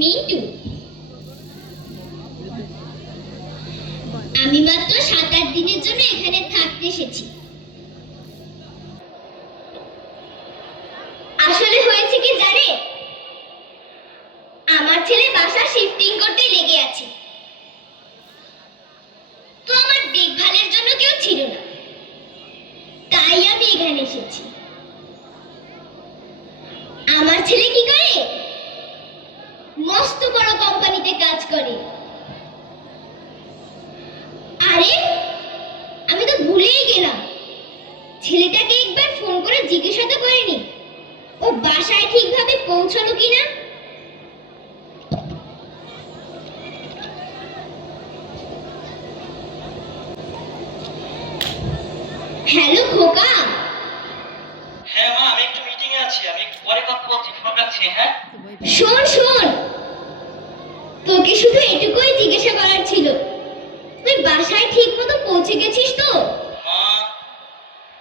Me too, আমি মাত্র 7-8 দিনের জন্য এখানে থাকতে এসেছি। আসলে হয়েছে কি জানে, আমার ছেলে বাসা শিফটিং করতে লেগে আছে, তো আমার দেখভালের জন্য কেউ ছিল না, তাই আমি এখানে এসেছি। আমার ছেলে কি করে, মস্ত বড় কোম্পানিতে কাজ করে। আরে আমি তো ভুলেই গেলাম, ছেলেটাকে একবার ফোন করে জিজ্ঞাসা তো করিনি ও বাসায় ঠিকভাবে পৌঁছালো কিনা। হ্যালো খোকা। হ্যাঁ মা, আমি একটু মিটিং এ আছি, আমি একটু পরে কথা বলছি, ফোন রাখছি। হ্যাঁ শোন শোন, তোকে শুধু এটুকুই জিজ্ঞাসা করার ছিল, তুই বাসায় ঠিক মতো পৌঁছে গেছিস তো? মা,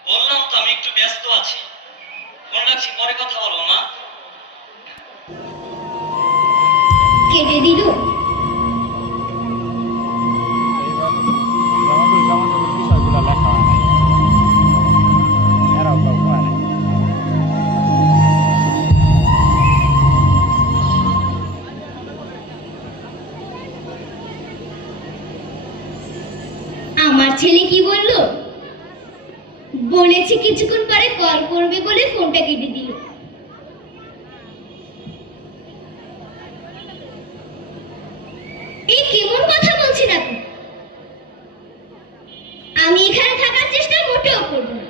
বললাম তো আমি একটু ব্যস্ত আছি, ফোন রাখছি, পরে কথা বলবো মা। কেটে দিল। বিষয়গুলো লেখা হয় নাই, এরাও কাউ হয় নাই। আমার ছেলে কি বললো, বলেছে কিছুক্ষণ পরে কল করবে বলে ফোনটা কেটে দিল। এই কেমন কথা বলছেন আপনি? আমি এখানে থাকার চেষ্টা মোটেও করব না।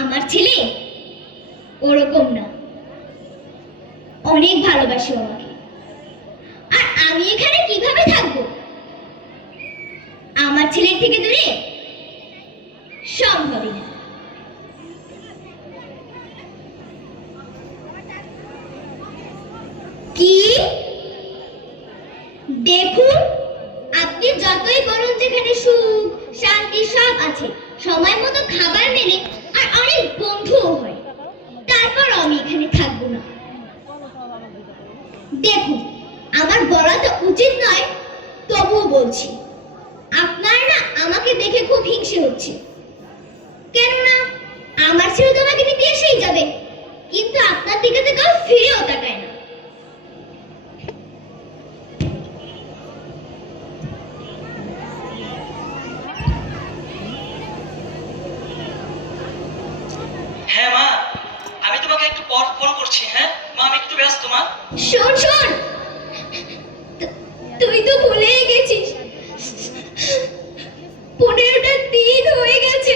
আমার ছেলে ওরকম না, অনেক ভালোবাসে আমাকে, আর আমি এখানে কিভাবে থাকবো? আমার ছেলের থেকে দূরে সম্ভবই না। কি দেখুন, আপনি যতই বলুন যেখানে সুখ শান্তি সব আছে, সময় মতো খাবার মেলে আর অনেক বন্ধুও হয়, তারপর আমি এখানে থাকবো না। দেখুন, আমার বলা তো উচিত নয়, তবুও বলছি, আপনার না আমাকে দেখে খুব হিংসে হচ্ছে। কেননা আমার ছেলে তো আমাকে নিতে এসেই যাবে, কিন্তু আপনার দিকে তো কেউ ফিরেও তাকায় না। হ্যাঁ মা, আমি তোমাকে একটু পর ফোন করছি। হ্যাঁ মা, আমি একটু ব্যস্ত মা। শোন শোন, তুই তো ভুলেই গেছিস, 15টা দিন হয়ে গেছে।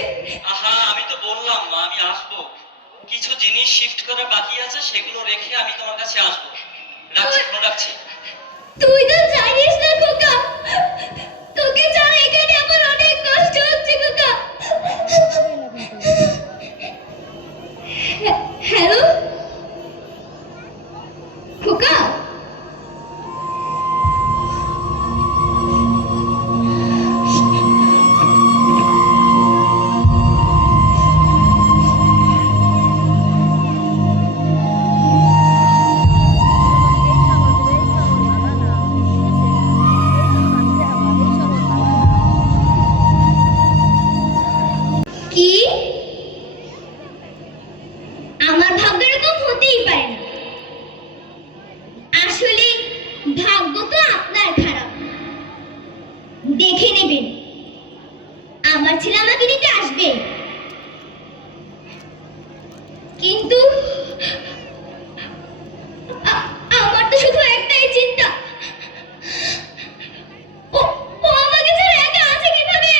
আহা, আমি তো বললাম মা আমি আসবো, কিছু জিনিস শিফট করা বাকি আছে, সেগুলো রেখে আমি তোমার কাছে আসবো। রাখছি, ফোন রাখছি। তুই তো জানিস না খোকা, তোকে ছাড়া এখানে আমার অনেক কষ্ট হচ্ছে খোকা। হ্যালো খোকা, কি আমার ভাগ্য এরকম হতেই পারে না। আসলে ভাগ্য তো আপনার খারাপ, দেখে নেবেন আমার ছেলে আমাকে নিতে আসবে, কিন্তু আমার তো শুধু একটাই চিন্তা, ও ও আমাকে ছেড়ে একা আছে কিভাবে।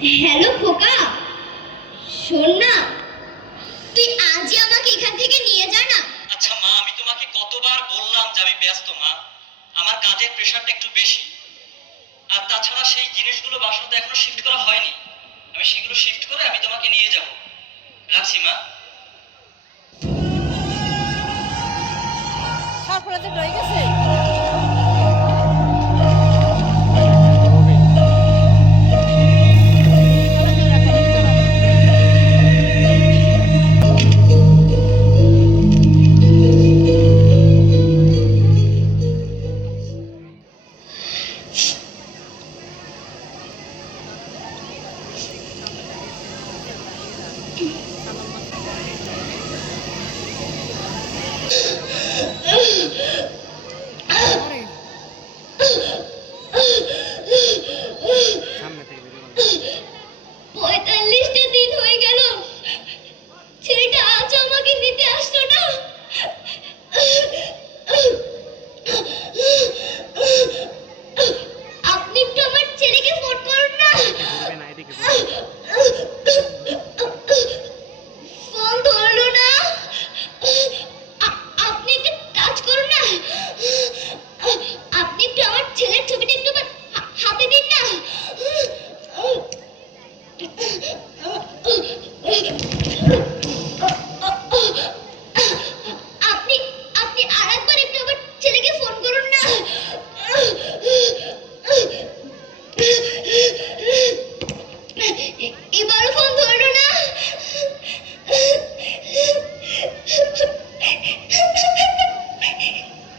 হ্যালো খোকা, শোন না, তুই আজই আমাকে এখান থেকে নিয়ে যা না। আচ্ছা মা, আমি তোমাকে কতবার বললাম যে আমি ব্যস্ত মা, আমার কাজের প্রেশারটা একটু বেশি। আর তাছাড়া সেই জিনিসগুলো বাসাতে এখনো শিফট করা হয়নি, আমি সেগুলো শিফট করে আমি তোমাকে নিয়ে যাব। রাখছি মা। তারপরে তো রয়ে গেছে। সামনে থেকে বেরিয়ে 45টা দিন হয়ে গেল ছেলেটা আজ আমাকে নিতে আসলো না। আপনি একটু আমার ছেলেকে ফোন করুন না। ঘুরবে না, এদিকে ঘুরবে। ফোন ধরলো না। আপনি একটু টাচ করুন না। আপনি একটু আমার ছেলের ছবিটা একটু হাতে দিন না। আপনি আপনি আরেকবার একটু আমার ছেলেকে ফোন করুন না। এবারও ফোন ধরলো না।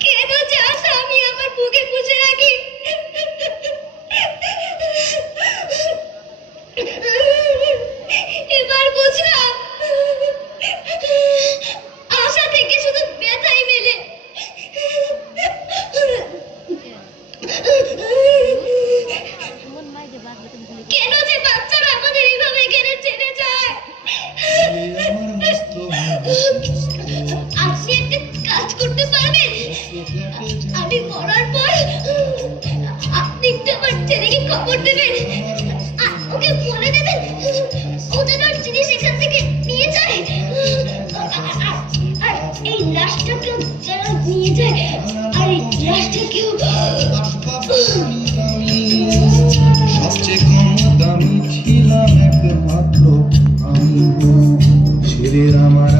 কেন যে আশা আমি আমার বুকে পুষে রাখি। এবার বুঝলাম আশা থেকে শুধু ব্যথাই মেলে। কেন যে বাচ্চারা আমাদের এইভাবে এখানে ছেড়ে যায়। আপনি একটা কাজ করতে পারবেন? আমি মরার পর আপনি একটু আমার ছেলেকে খবর দেবেন, ওকে বলে দেবেন ও যেন ওর জিনিস এখান থেকে নিয়ে যায়। আর এই লাশটাকেও যেন নিয়ে যায়। আর এই লাশটাকেও সবচেয়ে কম দামি ছিলাম একমাত্র আমি, ছেলের আমার